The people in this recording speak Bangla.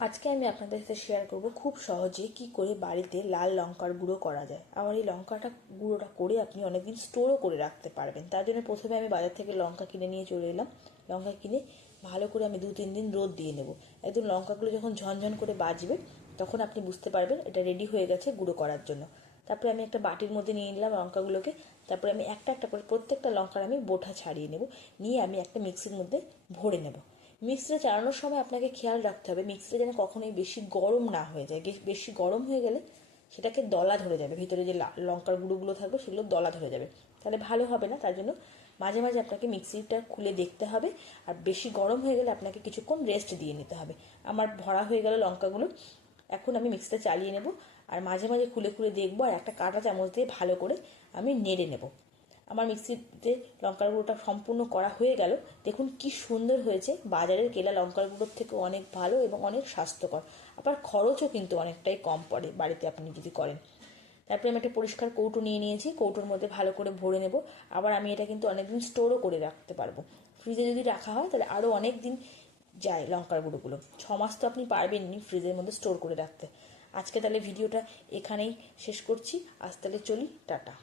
আজকে আমি আপনাদের সাথে শেয়ার করব খুব সহজে কি করে বাড়িতে লাল লঙ্কার গুঁড়ো করা যায়। আবার এই লঙ্কাটা গুঁড়োটা করে আপনি অনেকদিন স্টোরও করে রাখতে পারবেন। তার জন্য প্রথমে আমি বাজার থেকে লঙ্কা কিনে নিয়ে চলে এলাম। লঙ্কা কিনে ভালো করে আমি 2-3 দিন রোদ দিয়ে নেব। একদম লঙ্কাগুলো যখন ঝনঝন করে বাজবে তখন আপনি বুঝতে পারবেন এটা রেডি হয়ে গেছে গুঁড়ো করার জন্য। তারপরে আমি একটা বাটির মধ্যে নিয়ে নিলাম লঙ্কাগুলোকে। তারপরে আমি একটা একটা করে প্রত্যেকটা লঙ্কার আমি বোটা ছাড়িয়ে নেব, নিয়ে আমি একটা মিক্সির মধ্যে ভরে নেব। মিক্সিটা চালানোর সময় আপনাকে খেয়াল রাখতে হবে মিক্সিটা যেন কখনোই বেশি গরম না হয়ে যায়। বেশি গরম হয়ে গেলে সেটাকে দলা ধরে যাবে, ভিতরে যে লঙ্কার গুঁড়োগুলো থাকবে সেগুলো দলা ধরে যাবে, তাহলে ভালো হবে না। তার জন্য মাঝে মাঝে আপনাকে মিক্সিটা খুলে দেখতে হবে। আর বেশি গরম হয়ে গেলে আপনাকে কিছুক্ষণ রেস্ট দিয়ে নিতে হবে। আমার ভরা হয়ে গেল লঙ্কাগুলো, এখন আমি মিক্সিটা চালিয়ে নেব আর মাঝে মাঝে খুলে খুলে দেখবো, আর একটা কাঁটা চামচ দিয়ে ভালো করে আমি নেড়ে নেব। আমার মিক্সিতে লঙ্কার গুঁড়োটা সম্পূর্ণ করা হয়ে গেল। দেখুন কি সুন্দর হয়েছে, বাজারের কেলা লঙ্কার গুঁড়োর থেকে অনেক ভালো এবং অনেক স্বাস্থ্যকর। আবার খরচও কিন্তু অনেকটাই কম পড়ে বাড়িতে আপনি যদি করেন। তারপরে আমি একটা পরিষ্কার কৌটো নিয়ে নিয়েছি, কৌটোর মধ্যে ভালো করে ভরে নেব। আবার আমি এটা কিন্তু অনেকদিন স্টোরও করে রাখতে পারবো। ফ্রিজে যদি রাখা হয় তাহলে আরও অনেক দিন যায় লঙ্কার গুঁড়োগুলো। 6 মাস তো আপনি পারবেনই ফ্রিজের মধ্যে স্টোর করে রাখতে। আজকে তাহলে ভিডিওটা এখানেই শেষ করছি। আজ তাহলে চলি, টাটা।